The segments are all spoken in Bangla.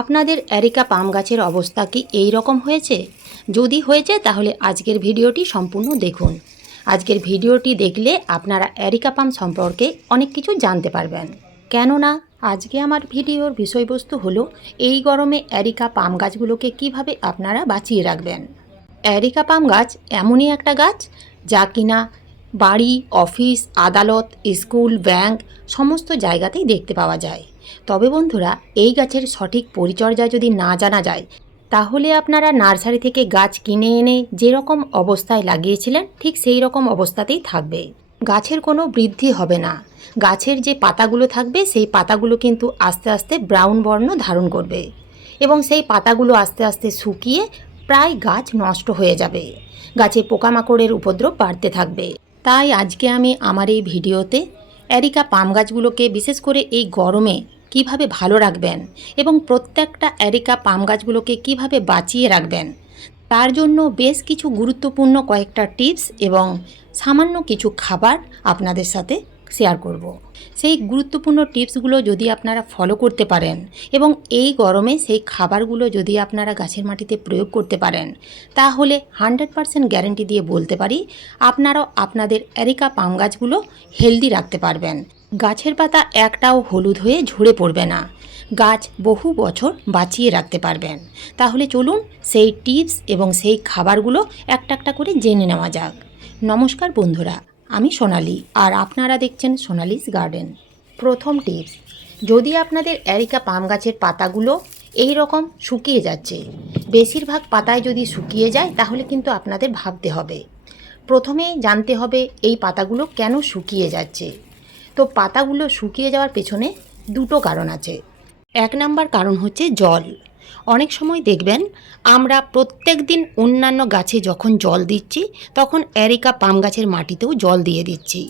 আপনাদের অ্যারিকা পাম গাছের অবস্থা কি এই রকম হয়েছে? যদি হয়েছে, তাহলে আজকের ভিডিওটি সম্পূর্ণ দেখুন। আজকের ভিডিওটি দেখলে আপনারা অ্যারিকা পাম সম্পর্কে অনেক কিছু জানতে পারবেন। কেননা, আজকে আমার ভিডিওর বিষয়বস্তু হলো, এই গরমে অ্যারিকা পাম গাছগুলোকে কীভাবে আপনারা বাঁচিয়ে রাখবেন? অ্যারিকা পাম গাছ এমনই একটা গাছ যা কিনা বাড়ি, অফিস, আদালত, স্কুল, ব্যাংক, সমস্ত জায়গাতেই দেখতে পাওয়া যায়। তবে বন্ধুরা, এই গাছের সঠিক পরিচর্যা যদি না জানা যায়, তাহলে আপনারা নার্সারি থেকে গাছ কিনে এনে যেরকম অবস্থায় লাগিয়েছিলেন, ঠিক সেই রকম অবস্থাতেই থাকবে। গাছের কোনো বৃদ্ধি হবে না। গাছের যে পাতাগুলো থাকবে, সেই পাতাগুলো কিন্তু আস্তে আস্তে ব্রাউন বর্ণ ধারণ করবে এবং সেই পাতাগুলো আস্তে আস্তে শুকিয়ে প্রায় গাছ নষ্ট হয়ে যাবে। গাছে পোকামাকড়ের উপদ্রব বাড়তে থাকবে। তাই আজকে আমি আমার এই ভিডিওতে অ্যারিকা পাম গাছগুলোকে বিশেষ করে এই গরমে কীভাবে ভালো রাখবেন এবং প্রত্যেকটা অ্যারিকা পাম গাছগুলোকে কীভাবে বাঁচিয়ে রাখবেন, তার জন্য বেশ কিছু গুরুত্বপূর্ণ কয়েকটা টিপস এবং সামান্য কিছু খাবার আপনাদের সাথে শেয়ার করব। সেই গুরুত্বপূর্ণ টিপসগুলো যদি আপনারা ফলো করতে পারেন এবং এই গরমে সেই খাবারগুলো যদি আপনারা গাছের মাটিতে প্রয়োগ করতে পারেন, তাহলে হান্ড্রেড পারসেন্ট গ্যারেন্টি দিয়ে বলতে পারি আপনারাও আপনাদের অ্যারিকা পাম গাছগুলো হেলদি রাখতে পারবেন। গাছের পাতা একটাও হলুদ হয়ে ঝরে পড়বে না। গাছ বহু বছর বাঁচিয়ে রাখতে পারবেন। তাহলে চলুন সেই টিপস এবং সেই খাবারগুলো একটা একটা করে জেনে নেওয়া যাক। নমস্কার বন্ধুরা। আমি সোনালি, আর আপনারা দেখছেন সোনালিস গার্ডেন। প্রথম টিপস, যদি আপনাদের অ্যারিকা পাম গাছের পাতাগুলো এই রকম শুকিয়ে যাচ্ছে, বেশিরভাগ পাতায় যদি শুকিয়ে যায়, তাহলে কিন্তু আপনাদের ভাবতে হবে। প্রথমে জানতে হবে এই পাতাগুলো কেন শুকিয়ে যাচ্ছে। তো পাতাগুলো শুকিয়ে যাওয়ার পেছনে দুটো কারণ আছে। এক নাম্বার কারণ হচ্ছে জল। অনেক সময় দেখবেন, আমরা প্রত্যেক দিন অন্যান্য গাছে যখন জল দিচ্ছি, তখন অ্যারিকা পাম গাছের মাটিতেও জল দিয়ে দিচ্ছি।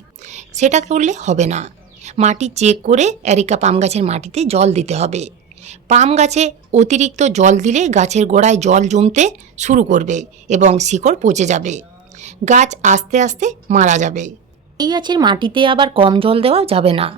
সেটা করলে হবে না। মাটি চেক করে অ্যারিকা পাম গাছের মাটিতে জল দিতে হবে। পাম গাছে অতিরিক্ত জল দিলে গাছের গোড়ায় জল জমতে শুরু করবে এবং শিকড় পচে যাবে। গাছ আস্তে আস্তে মারা যাবে। এই গাছের মাটিতে আবার কম জল দেওয়া যাবে না।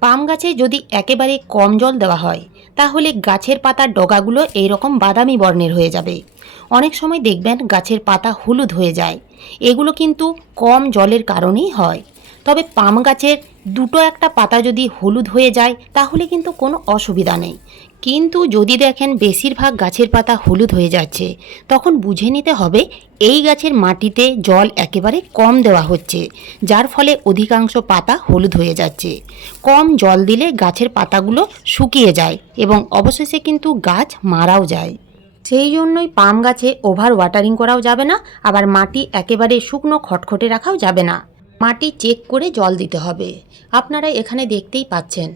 পাম গাছে যদি একেবারে কম জল দেওয়া হয় তাহলে গাছের পাতার ডগাগুলো এইরকম বাদামি বর্ণের হয়ে যাবে। অনেক সময় দেখবেন গাছের পাতা হলুদ হয়ে যায়। এগুলো কিন্তু কম জলের কারণেই হয়। তবে পাম গাছের দুটো একটা পাতা যদি হলুদ হয়ে যায়, তাহলে কিন্তু কোনো অসুবিধা নেই। কিন্তু যদি দেখেন বেশিরভাগ গাছের পাতা হলুদ হয়ে যাচ্ছে, তখন বুঝে নিতে হবে এই গাছের মাটিতে জল একেবারে কম দেওয়া হচ্ছে, যার ফলে অধিকাংশ পাতা হলুদ হয়ে যাচ্ছে। কম জল দিলে গাছের পাতাগুলো শুকিয়ে যায় এবং অবশেষে কিন্তু গাছ মারাও যায়। সেই জন্যই পাম গাছে ওভার ওয়াটারিং করাও যাবে না, আবার মাটি একেবারে শুকনো খটখটে রাখাও যাবে না। মাটি চেক করে জল দিতে হবে। আপনারা এখানে দেখতেই পাচ্ছেন,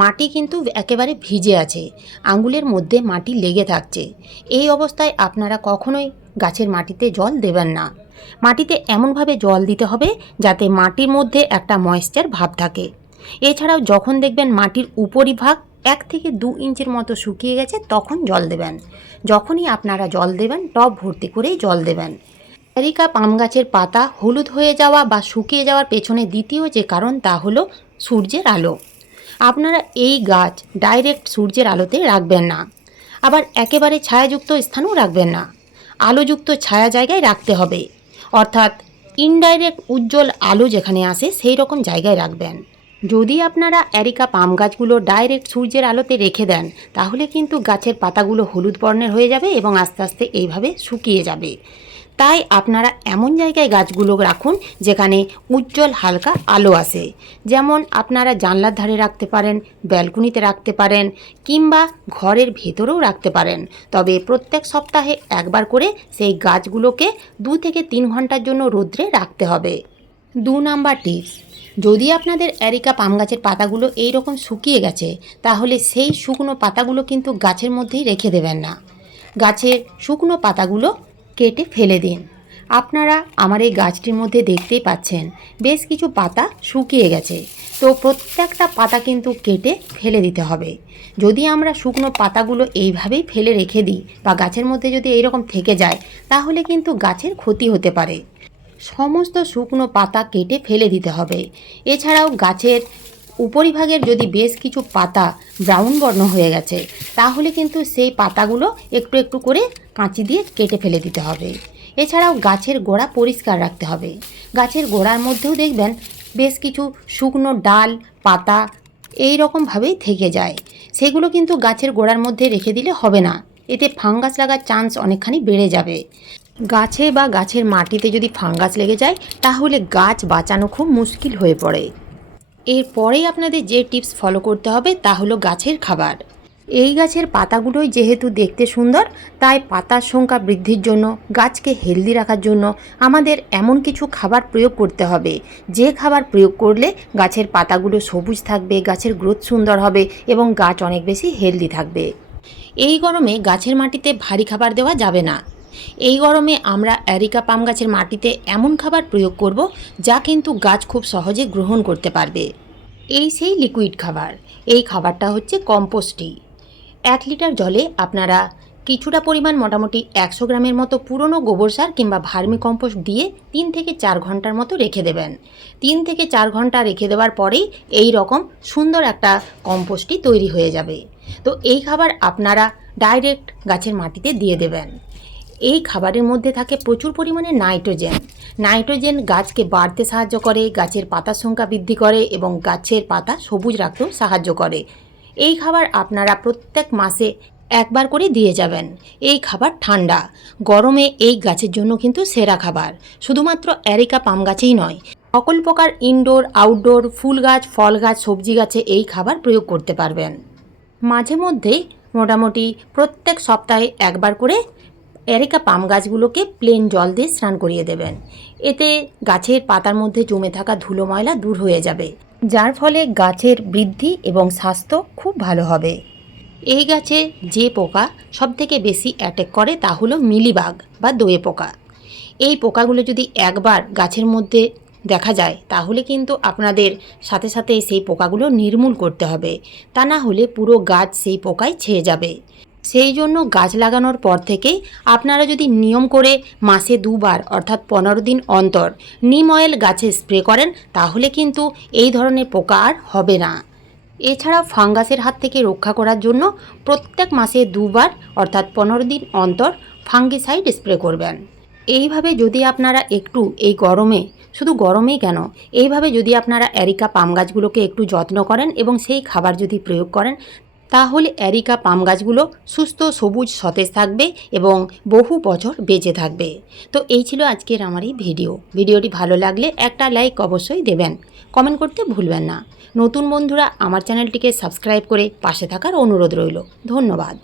মাটি কিন্তু একেবারে ভিজে আছে, আঙুলের মধ্যে মাটি লেগে থাকছে। এই অবস্থায় আপনারা কখনোই গাছের মাটিতে জল দেবেন না। মাটিতে এমনভাবে জল দিতে হবে যাতে মাটির মধ্যে একটা ময়েশ্চার ভাব থাকে। এছাড়াও যখন দেখবেন মাটির উপরিভাগ এক থেকে দু ইঞ্চির মতো শুকিয়ে গেছে, তখন জল দেবেন। যখনই আপনারা জল দেবেন, টব ভর্তি করেই জল দেবেন। অ্যারিকা পাম গাছের পাতা হলুদ হয়ে যাওয়া বা শুকিয়ে যাওয়ার পেছনে দ্বিতীয় যে কারণ তা হলো সূর্যের আলো। আপনারা এই গাছ ডাইরেক্ট সূর্যের আলোতে রাখবেন না। আবার একেবারে ছায়াযুক্ত স্থানেও রাখবেন না। আলোযুক্ত ছায়া জায়গায় রাখতে হবে। অর্থাৎ ইনডাইরেক্ট উজ্জ্বল আলো যেখানে আসে সেই রকম জায়গায় রাখবেন। যদি আপনারা অ্যারিকা পাম গাছগুলো ডাইরেক্ট সূর্যের আলোতে রেখে দেন, তাহলে কিন্তু গাছের পাতাগুলো হলুদ বর্ণের হয়ে যাবে এবং আস্তে আস্তে এইভাবে শুকিয়ে যাবে। তাই আপনারা এমন জায়গায় গাছগুলো রাখুন যেখানে উজ্জ্বল হালকা আলো আসে। যেমন আপনারা জানলার ধারে রাখতে পারেন, ব্যালকনিতে রাখতে পারেন কিংবা ঘরের ভেতরেও রাখতে পারেন। তবে প্রত্যেক সপ্তাহে একবার করে সেই গাছগুলোকে দু থেকে তিন ঘণ্টার জন্য রোদ্রে রাখতে হবে। দু নাম্বার টিপস, যদি আপনাদের অ্যারিকা পাম গাছের পাতাগুলো এই রকম শুকিয়ে গেছে, তাহলে সেই শুকনো পাতাগুলো কিন্তু গাছের মধ্যেই রেখে দেবেন না। গাছের শুকনো পাতাগুলো কেটে ফেলে দিন। আপনারা আমার এই গাছটির মধ্যে দেখতেই পাচ্ছেন, বেশ কিছু পাতা শুকিয়ে গেছে। তো প্রত্যেকটা পাতা কিন্তু কেটে ফেলে দিতে হবে। যদি আমরা শুকনো পাতাগুলো এইভাবেই ফেলে রেখে দিই বা গাছের মধ্যে যদি এইরকম থেকে যায়, তাহলে কিন্তু গাছের ক্ষতি হতে পারে। সমস্ত শুকনো পাতা কেটে ফেলে দিতে হবে। এছাড়াও গাছের উপরিভাগের যদি বেশ কিছু পাতা ব্রাউন বর্ণ হয়ে গেছে, তাহলে কিন্তু সেই পাতাগুলো একটু একটু করে কাঁচি দিয়ে কেটে ফেলে দিতে হবে। এছাড়াও গাছের গোড়া পরিষ্কার রাখতে হবে। গাছের গোড়ার মধ্যেও দেখবেন বেশ কিছু শুকনো ডাল, পাতা এই রকমভাবেই থেকে যায়। সেগুলো কিন্তু গাছের গোড়ার মধ্যে রেখে দিলে হবে না। এতে ফাঙ্গাস লাগার চান্স অনেকখানি বেড়ে যাবে। গাছে বা গাছের মাটিতে যদি ফাঙ্গাস লেগে যায়, তাহলে গাছ বাঁচানো খুব মুশকিল হয়ে পড়ে। এরপরেই আপনাদের যে টিপস ফলো করতে হবে তা হলো গাছের খাবার। এই গাছের পাতাগুলোই যেহেতু দেখতে সুন্দর, তাই পাতার সংখ্যা বৃদ্ধির জন্য, গাছকে হেলদি রাখার জন্য আমাদের এমন কিছু খাবার প্রয়োগ করতে হবে। যে খাবার প্রয়োগ করলে গাছের পাতাগুলো সবুজ থাকবে, গাছের গ্রোথ সুন্দর হবে এবং গাছ অনেক বেশি হেলদি থাকবে। এই গরমে গাছের মাটিতে ভারী খাবার দেওয়া যাবে না। এই গরমে আমরা অ্যারিকা পাম গাছের মাটিতে এমন খাবার প্রয়োগ করব যা কিন্তু গাছ খুব সহজে গ্রহণ করতে পারবে। এই সেই লিকুইড খাবার। এই খাবারটা হচ্ছে কম্পোস্টি এক লিটার জলে আপনারা কিছুটা পরিমাণ মোটামুটি একশো গ্রামের মতো পুরনো গোবর সার কিংবা ভার্মি কম্পোস্ট দিয়ে তিন থেকে চার ঘণ্টার মতো রেখে দেবেন। তিন থেকে চার ঘণ্টা রেখে দেওয়ার পরেই এই রকম সুন্দর একটা কম্পোস্টই তৈরি হয়ে যাবে। তো এই খাবার আপনারা ডাইরেক্ট গাছের মাটিতে দিয়ে দেবেন। এই খাবারের মধ্যে থাকে প্রচুর পরিমাণে নাইট্রোজেন। নাইট্রোজেন গাছকে বাড়তে সাহায্য করে, গাছের পাতার সংখ্যা বৃদ্ধি করে এবং গাছের পাতা সবুজ রাখতেও সাহায্য করে। এই খাবার আপনারা প্রত্যেক মাসে একবার করে দিয়ে যাবেন। এই খাবার ঠান্ডা। গরমে এই গাছের জন্য কিন্তু সেরা খাবার। শুধুমাত্র অ্যারিকা পাম গাছেই নয়। সকল প্রকার ইনডোর, আউটডোর, ফুল গাছ, ফল গাছ, সবজি গাছে এই খাবার প্রয়োগ করতে পারবেন। মাঝে মধ্যে মোটামুটি প্রত্যেক সপ্তাহে একবার করে এরিকা পাম গাছগুলোকে প্লেন জল দিয়ে স্নান করিয়ে দেবেন। এতে গাছের পাতার মধ্যে জমে থাকা ধুলো ময়লা দূর হয়ে যাবে, যার ফলে গাছের বৃদ্ধি এবং স্বাস্থ্য খুব ভালো হবে। এই গাছে যে পোকা সবথেকে বেশি অ্যাটেক করে তা হলো মিলিবাগ বা দোয়ে পোকা। এই পোকাগুলো যদি একবার গাছের মধ্যে দেখা যায়, তাহলে কিন্তু আপনাদের সাথে সাথে সেই পোকাগুলো নির্মূল করতে হবে। তা না হলে পুরো গাছ সেই পোকায় ছেয়ে যাবে। সেই জন্য গাছ লাগানোর পর থেকেই আপনারা যদি নিয়ম করে মাসে দুবার অর্থাৎ পনেরো দিন অন্তর নিম অয়েল গাছে স্প্রে করেন, তাহলে কিন্তু এই ধরনের পোকা আর হবে না। এছাড়া ফাঙ্গাসের হাত থেকে রক্ষা করার জন্য প্রত্যেক মাসে দুবার অর্থাৎ পনেরো দিন অন্তর ফাঙ্গিসাইড স্প্রে করবেন। এইভাবে যদি আপনারা একটু এই গরমে, শুধু গরমেই কেন, এইভাবে যদি আপনারা অ্যারিকা পাম গাছগুলোকে একটু যত্ন করেন এবং সেই খাবার যদি প্রয়োগ করেন তাহলে অ্যারিকা পাম গাছগুলো সুস্থ, সবুজ, সতেজ থাকবে এবং বহু বছর বেঁচে থাকবে। তো এই ছিল আজকের আমার এই ভিডিও। ভিডিওটি ভালো লাগলে একটা লাইক অবশ্যই দেবেন। কমেন্ট করতে ভুলবেন না। নতুন বন্ধুরা আমার চ্যানেলটিকে সাবস্ক্রাইব করে পাশে থাকার অনুরোধ রইল। ধন্যবাদ।